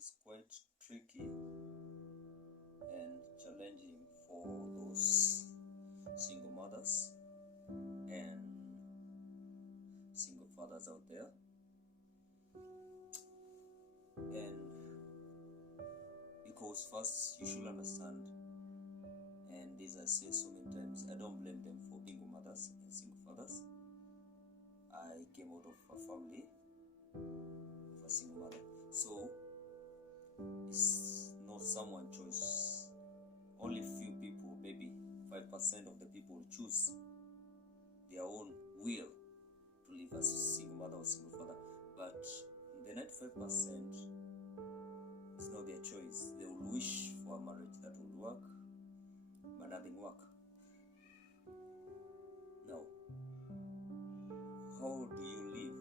is quite tricky and challenging for those single mothers and single fathers out there. And because first you should understand, and as I say so many times, I don't blame them for being mothers and single fathers. I came out of a family of a single mother, so it's not someone's choice. Only few people, maybe 5% of the people, choose their own will to live as a single mother or single father. But the 95%, it's not their choice. They will wish for a marriage that will work, but nothing work. Now, how do you live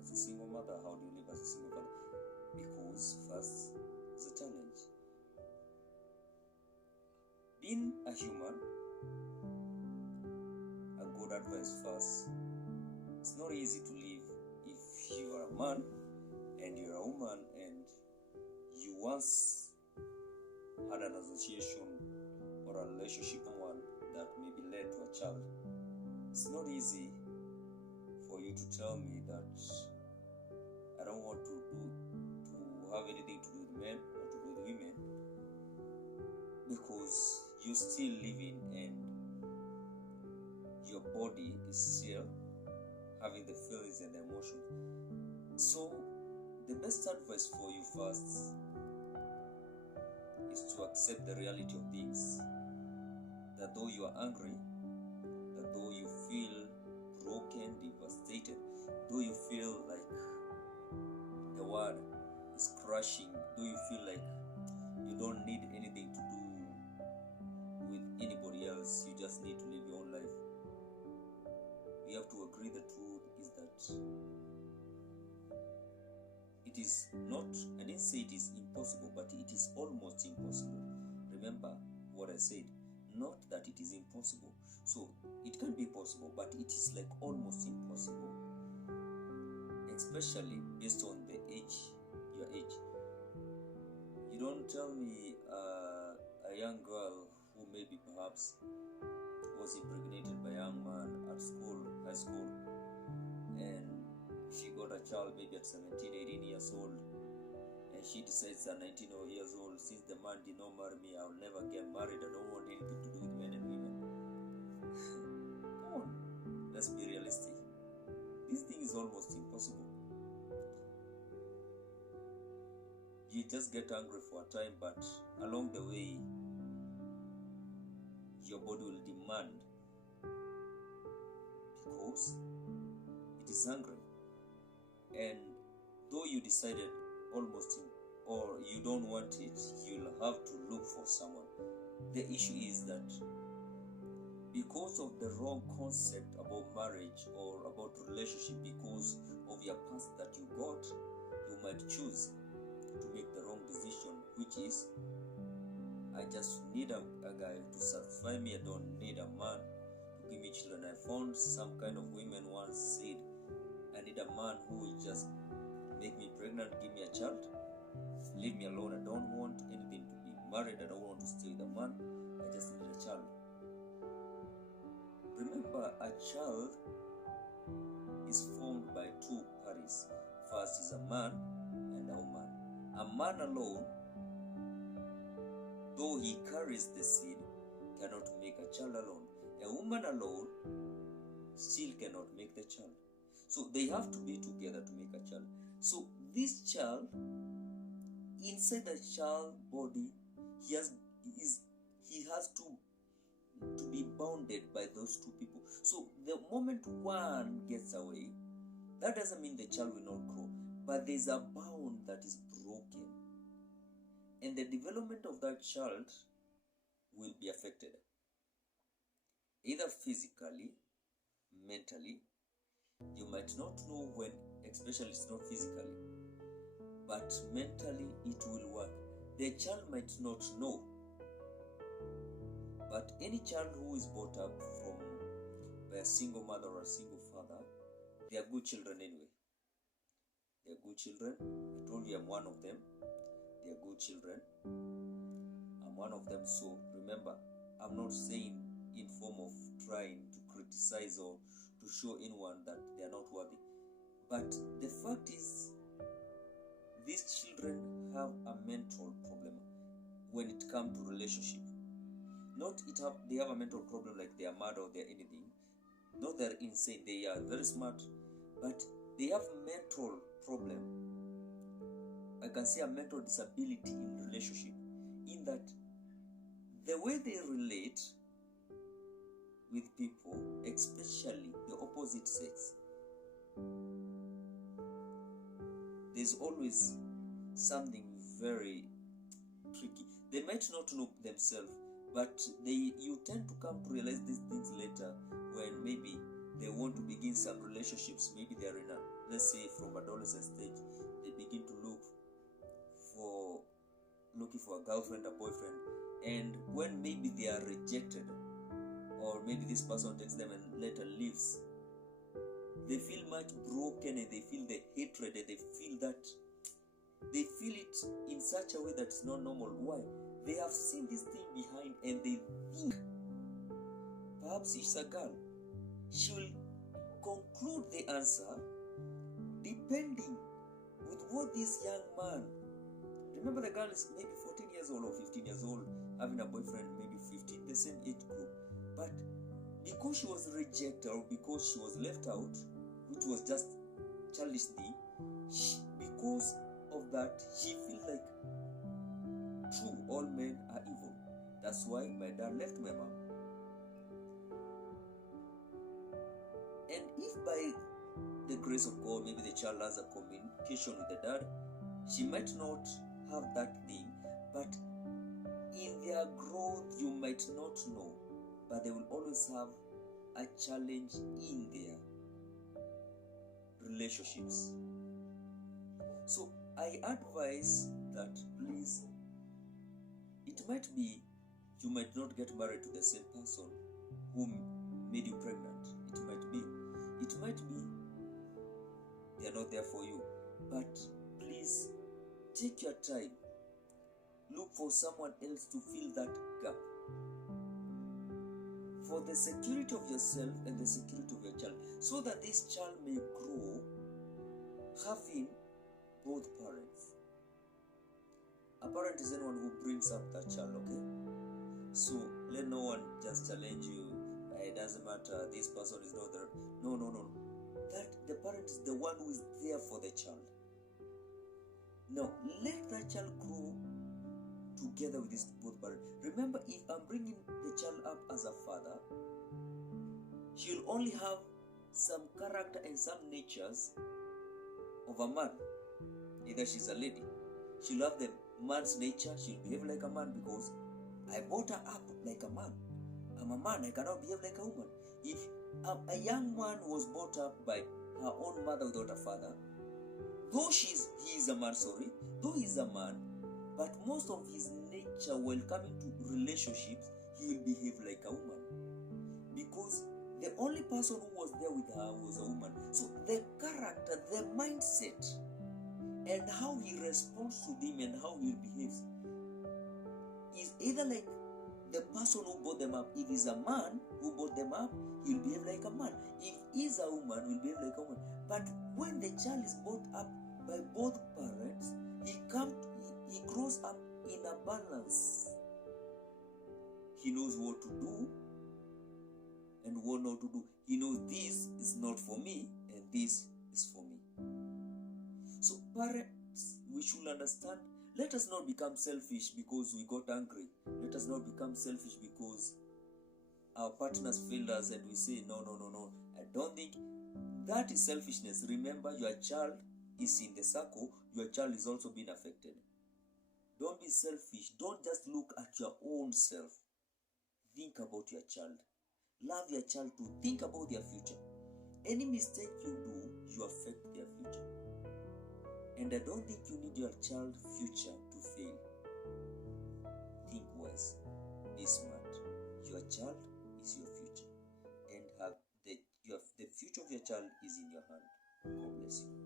as a single mother? How do you live as a single father? Because first, it's a challenge. Being a human, a good advice first, it's not easy to live if you are a man and you're a woman and you once had an association or a relationship with someone that maybe led to a child. It's not easy for you to tell me that I don't want to have anything to do with men or to do with women, because you're still living and your body is still having the feelings and the emotions. So the best advice for you first is to accept the reality of things, that though you are angry, that though you feel broken, devastated, though you feel like the world is crashing, though you feel like you don't need anything to do with anybody else, you just need to live your own life. We have to agree the truth is that it is not, I didn't say it is impossible, but it is almost impossible. Remember what I said, not that it is impossible. So it can be possible, but it is like almost impossible, especially based on the age, your age. You don't tell me a young girl who maybe perhaps was impregnated by a young man at school, high school, and she got a child maybe at 17, 18 years old, and she decides at 19 years old, since the man did not marry me, I'll never get married, I don't want anything to do with men and women. Come on, let's be realistic. This thing is almost impossible. You just get angry for a time, but along the way, your body will demand, because it is hungry. And though you decided or you don't want it, you'll have to look for someone. The issue is that because of the wrong concept about marriage or about relationship, because of your past that you got, you might choose to make the wrong decision, which is, I just need a guy to satisfy me. I don't need a man to give me children. I found some kind of women once said, I need a man who will just make me pregnant, give me a child, leave me alone. I don't want anything to be married. I don't want to stay with a man. I just need a child. Remember, a child is formed by two parties. First is a man and a woman. A man alone, though he carries the seed, cannot make a child alone. A woman alone still cannot make the child. So they have to be together to make a child. So this child, inside the child body, he has to be bounded by those two people. So the moment one gets away, that doesn't mean the child will not grow, but there's a bound that is broken, and the development of that child will be affected, either physically, mentally. You might not know when, especially it's not physically, but mentally it will work. The child might not know, but any child who is brought up by a single mother or a single father, they are good children anyway. They are good children. I told you I'm one of them. They are good children. I'm one of them. So remember, I'm not saying in form of trying to criticize or to show anyone that they are not worthy. But the fact is, these children have a mental problem when it comes to relationship. They have a mental problem like they are mad or they're anything. Not they're insane. They are very smart, but they have mental problem. I can say a mental disability in relationship, in that the way they relate with people, especially the opposite sex, there's always something very tricky. They might not know themselves, but you tend to come to realize these things later when maybe they want to begin some relationships. Maybe they are in a, let's say from adolescent stage, they begin to looking for a girlfriend, a boyfriend, and when maybe they are rejected, or maybe this person takes them and later leaves, they feel much broken and they feel the hatred and they feel it in such a way that's not normal. Why? They have seen this thing behind and they think perhaps it's a girl. She will conclude the answer depending with what this young man. Remember, the girl is maybe 14 years old or 15 years old, having a boyfriend maybe 15, the same age group. But because she was rejected or because she was left out, which was just childish thing, because of that, she feels like true, all men are evil. That's why my dad left my mom. And if by the grace of God, maybe the child has a communication with the dad, she might not have that thing, but in their growth, you might not know, but they will always have a challenge in their relationships. So I advise that please, it might be you might not get married to the same person who made you pregnant. It might be they are not there for you. But please take your time. Look for someone else to fill that gap. For the security of yourself and the security of your child, so that this child may grow having both parents. A parent is anyone who brings up that child, okay? So let no one just challenge you. It doesn't matter, this person is not there. No. That the parent is the one who is there for the child. Now, let that child grow together with his both parents. Remember, if I'm bringing the child up as a father, she'll only have some character and some natures of a man. Either she's a lady, she'll have the man's nature, she'll behave like a man because I brought her up like a man. I'm a man, I cannot behave like a woman. If a young man was brought up by her own mother without a father, though he is a man, but most of his nature when coming to relationships, he will behave like a woman. Because the only person who was there with her was a woman. So the character, the mindset, and how he responds to them and how he behaves is either like the person who brought them up. If he's a man who brought them up, he'll behave like a man. If he's a woman, he'll behave like a woman. But when the child is brought up by both parents, he grows up in a balance. He knows what to do and what not to do. He knows this is not for me and this is for me. So parents, we should understand. Let us not become selfish because we got angry. Let us not become selfish because our partners failed us and we say, no. I don't think that is selfishness. Remember, your child is in the circle. Your child is also being affected. Don't be selfish. Don't just look at your own self. Think about your child. Love your child to think about their future. Any mistake you do, you affect their future. And I don't think you need your child's future to fail. Think wise. Be smart. Your child is your future. And the future of your child is in your hand. God bless you.